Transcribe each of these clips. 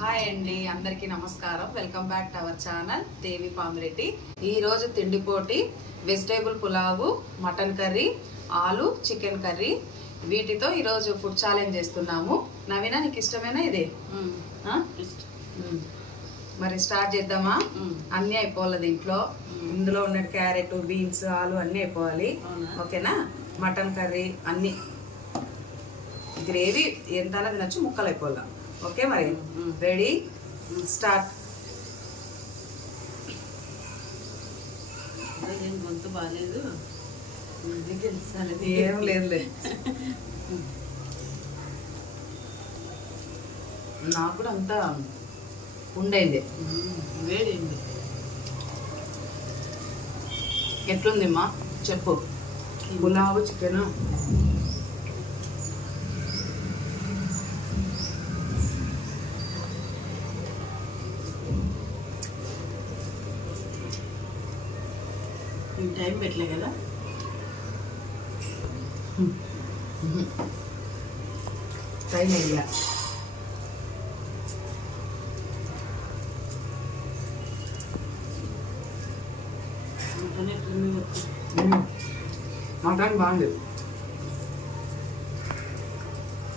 Hi అండి అందరికీ నమస్కారం. Welcome back to our channel Devi Pamireddy. ఈ రోజు తిండి పోటీ వెజిటేబుల్ పులావు మటన్ కర్రీ ఆలు చికెన్ కర్రీ. వీటితో ఈరోజు ఫుడ్ ఛాలెంజ్ చేస్తున్నాము. నవీన నీకు ఇష్టమేనా ఇది. మరి స్టార్ట్ చేద్దామా? అన్నీ అయిపోవాలి దీంట్లో. ఇందులో ఉన్న క్యారెట్ బీన్స్ ఆలు అన్నీ అయిపోవాలి? ఓకేనా? మటన్ కర్రీ అన్నీ. గ్రేవీ ఎంత తినచ్చు ముక్కలు అయిపోవాలా. ఓకే మరి. రెడీ స్టార్ట్ గొంతు బాగాలేదు ఏం లేదులే. నాకు కూడా అంతా ఉండేది. వేడింది. ఎట్లుందిమ్మా చెప్పు. పులావు చికెన్? టైం పెట్టలే కదా. టైం అయ్యా. మటన్ బాగుంది.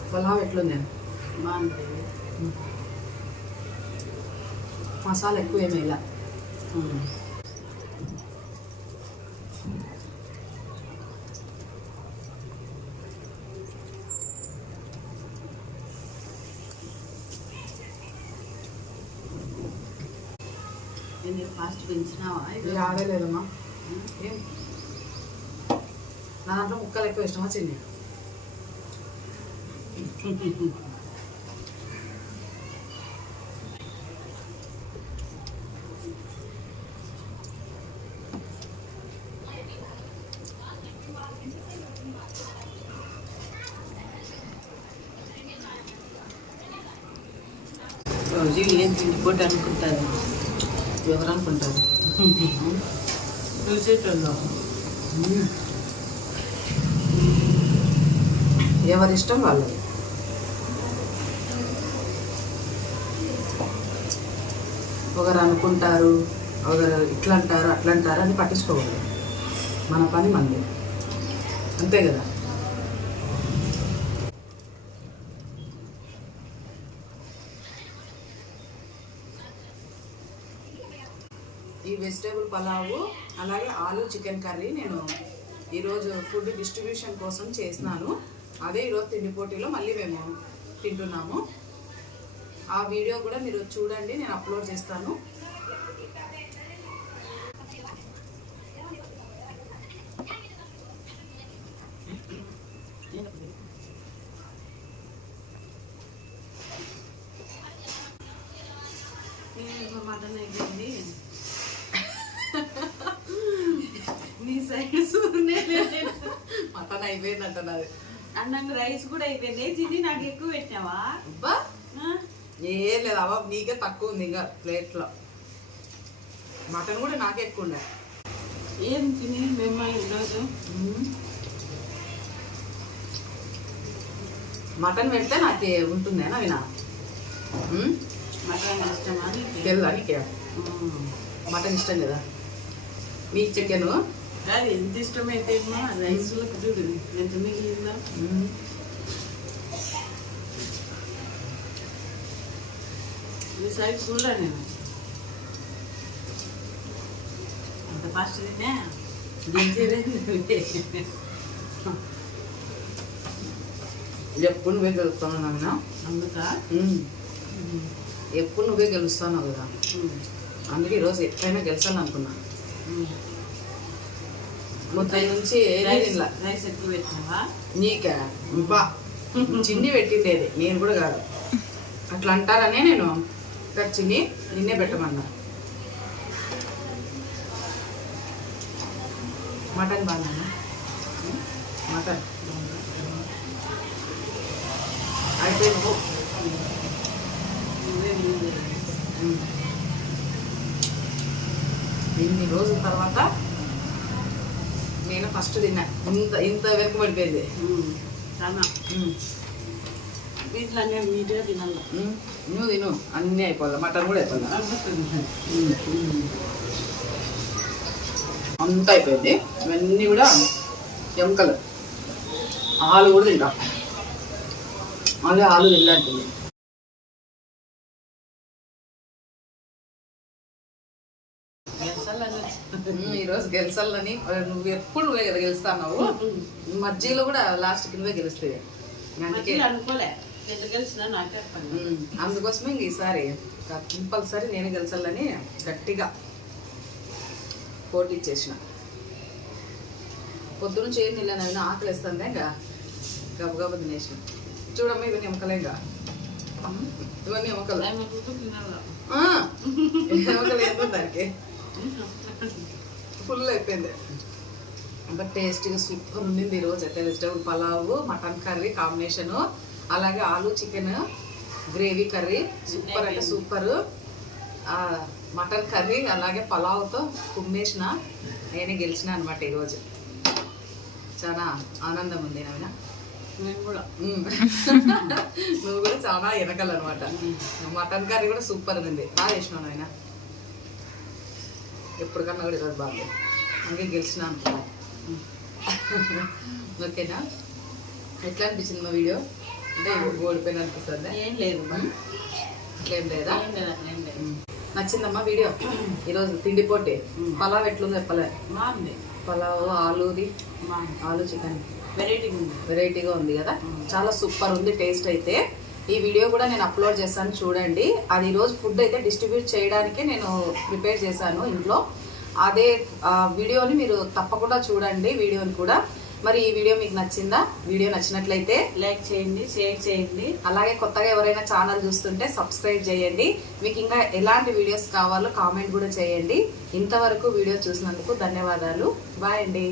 పులావ్ ఎట్లుంది? బాగుంటుంది మసాలా ఎక్కువ ఏమీ ఏంది ఫాస్ట్ పెంచినావా? ఇది రాగలేదమ్మా ఏం? నా దాంట్లో ముక్కలు ఎక్కువ ఇష్టమా చిన్ని రోజు ఏం తిండిపోటు అనుకుంటారు? ఎవరు అనుకుంటారు చూసేటోళ్ళు. ఎవరి ఇష్టం వాళ్ళది? ఒకరు అనుకుంటారు ఒకరు ఇట్లా అంటారు అట్లా అంటారు అని పట్టించుకోకూడదు. మన పని మంది. అంతే కదా? ఈ వెజిటేబుల్ పలావు అలాగే ఆలు చికెన్ కర్రీ నేను ఈరోజు ఫుడ్ డిస్ట్రిబ్యూషన్ కోసం చేసినాను. అదే ఈరోజు తిండి పోటీలో మళ్ళీ మేము తింటున్నాము. ఆ వీడియో కూడా మీరు చూడండి నేను అప్లోడ్ చేస్తాను మటన్ అయిపోయింది నీ సైడ్ సూర్యునే మటన్ అయిపోయింది అంటున్నది అన్నం రైస్ కూడా అయిపోయింది. చిన్ని నాకు ఎక్కువ పెట్టినావా? అబ్బా? ఏం లేదు అవ్వ నీకే తక్కువ ఉంది ఇంకా ప్లేట్లో. మటన్ కూడా నాకే ఎక్కువ ఉండే. ఏం తిని మేము ఈరోజు? మటన్ పెడితే నాకు ఉంటుంది నవీనా? మటన్ ఇష్టమా? తెలుదా నీకే. మటన్ ఇష్టం లేదా? మీ చికెన్ కాదు ఎంత ఇష్టమైతే రైస్లకు చూడు ఎంత మిగిలిందా. ఈ సైడ్ చూడలే నేను. అంత ఫాస్ట్ తిన్నా? ఎప్పుడు నువ్వే గెలుస్తాను నవీనా అందుక? ఎప్పుడు నువ్వే గెలుస్తాను కదా. అందుకే ఈరోజు ఎప్పుడైనా గెలిచాలనుకున్నా. మొత్తం నుంచి రైస్ ఎక్కువ పెట్టినావా? నీకే? బా. చిన్ని పెట్టిండేది నేను కూడా కాదు. అట్లా అంటారనే నేను చిన్ని నిన్నే పెట్టమన్నా. మటన్ బాగున్నా మటన్. అయితే. ఇన్ని రోజుల తర్వాత ఫస్ట్ తిన్నా ఇంత ఇంత వెనక పడిపోయింది. చాలా. వీటిలో నేను నీట్గా తినాలి. నువ్వు తిను. అన్నీ అయిపోవాలి. మటన్ కూడా అయిపోవాలి అంతా అయిపోయింది. ఇవన్నీ కూడా ఎముకలు. ఆలు కూడా తింటా. అదే ఆలు తినలాంటివి గెలిచాలని నువ్వు ఎప్పుడు నువ్వే కదా గెలుస్తావు మధ్యలో కూడా లాస్ట్కి నువ్వే గెలుస్తాయి అందుకే అనుకోలే. అందుకోసమే ఇంక ఈసారి కంపల్సరీ నేను గెలిచాలని గట్టిగా పోటీ చేసిన. పొద్దున్న చేయం తిన్నాను అవి ఆకలి వేస్తుంది ఇంకా. గబగబ తినేసిన. చూడమ్మా ఇవన్నీ ఎముకలే ఇంకా. ఇవన్నీ ఎముకలు ఎముకలు ఏందో దానికి? ఫుల్ అయిపోయింది. ఇంకా టేస్టీగా సూపర్ ఉండింది ఈరోజు అయితే vegetable pulao mutton curry combination అలాగే ఆలు చికెన్ గ్రేవీ కర్రీ. సూపర్ అంటే సూపర్. మటన్ కర్రీ అలాగే పలావ్తో కుమ్మేసిన నేనే గెలిచిన అనమాట ఈరోజు. చాలా ఆనందం ఉంది నాయన కూడా. నువ్వు కూడా చాలా వెనకలు అనమాట మటన్ కర్రీ కూడా సూపర్ ఉంది. బాగా చేసినావు నాయన ఎప్పటికన్నా కూడా ఈరోజు బాగా అందుకే గెలిచిన అనుకున్నా. ఓకేనా? ఎట్లా అనిపించింది మా వీడియో? అంటే ఓడిపోయిన అనిపిస్తుంది? ఏం లేదు లేదా? ఏం లేదు అట్లా ఏం లేదు. మ్మ్. నచ్చిందమ్మా వీడియో? ఈరోజు తిండి పోటీ. పలావ్ ఎట్లుంది చెప్పలే. బాగుంది. పలావ్ ఆలూది? ఆలు చికెన్. వెరైటీగా ఉంది. వెరైటీగా ఉంది కదా? చాలా సూపర్ ఉంది టేస్ట్ అయితే. ఈ వీడియో కూడా నేను అప్లోడ్ చేస్తాను చూడండి. అది ఈరోజు ఫుడ్ అయితే డిస్ట్రిబ్యూట్ చేయడానికే నేను ప్రిపేర్ చేశాను ఇంట్లో. అదే వీడియోని మీరు తప్పకుండా చూడండి వీడియోని కూడా. మరి ఈ వీడియో మీకు నచ్చిందా? వీడియో నచ్చినట్లయితే లైక్ చేయండి షేర్ చేయండి. అలాగే కొత్తగా ఎవరైనా ఛానల్ చూస్తుంటే సబ్స్క్రైబ్ చేయండి. మీకు ఇంకా ఎలాంటి వీడియోస్ కావాలో కామెంట్ కూడా చేయండి. ఇంతవరకు వీడియో చూసినందుకు ధన్యవాదాలు. బాయ్ అండి.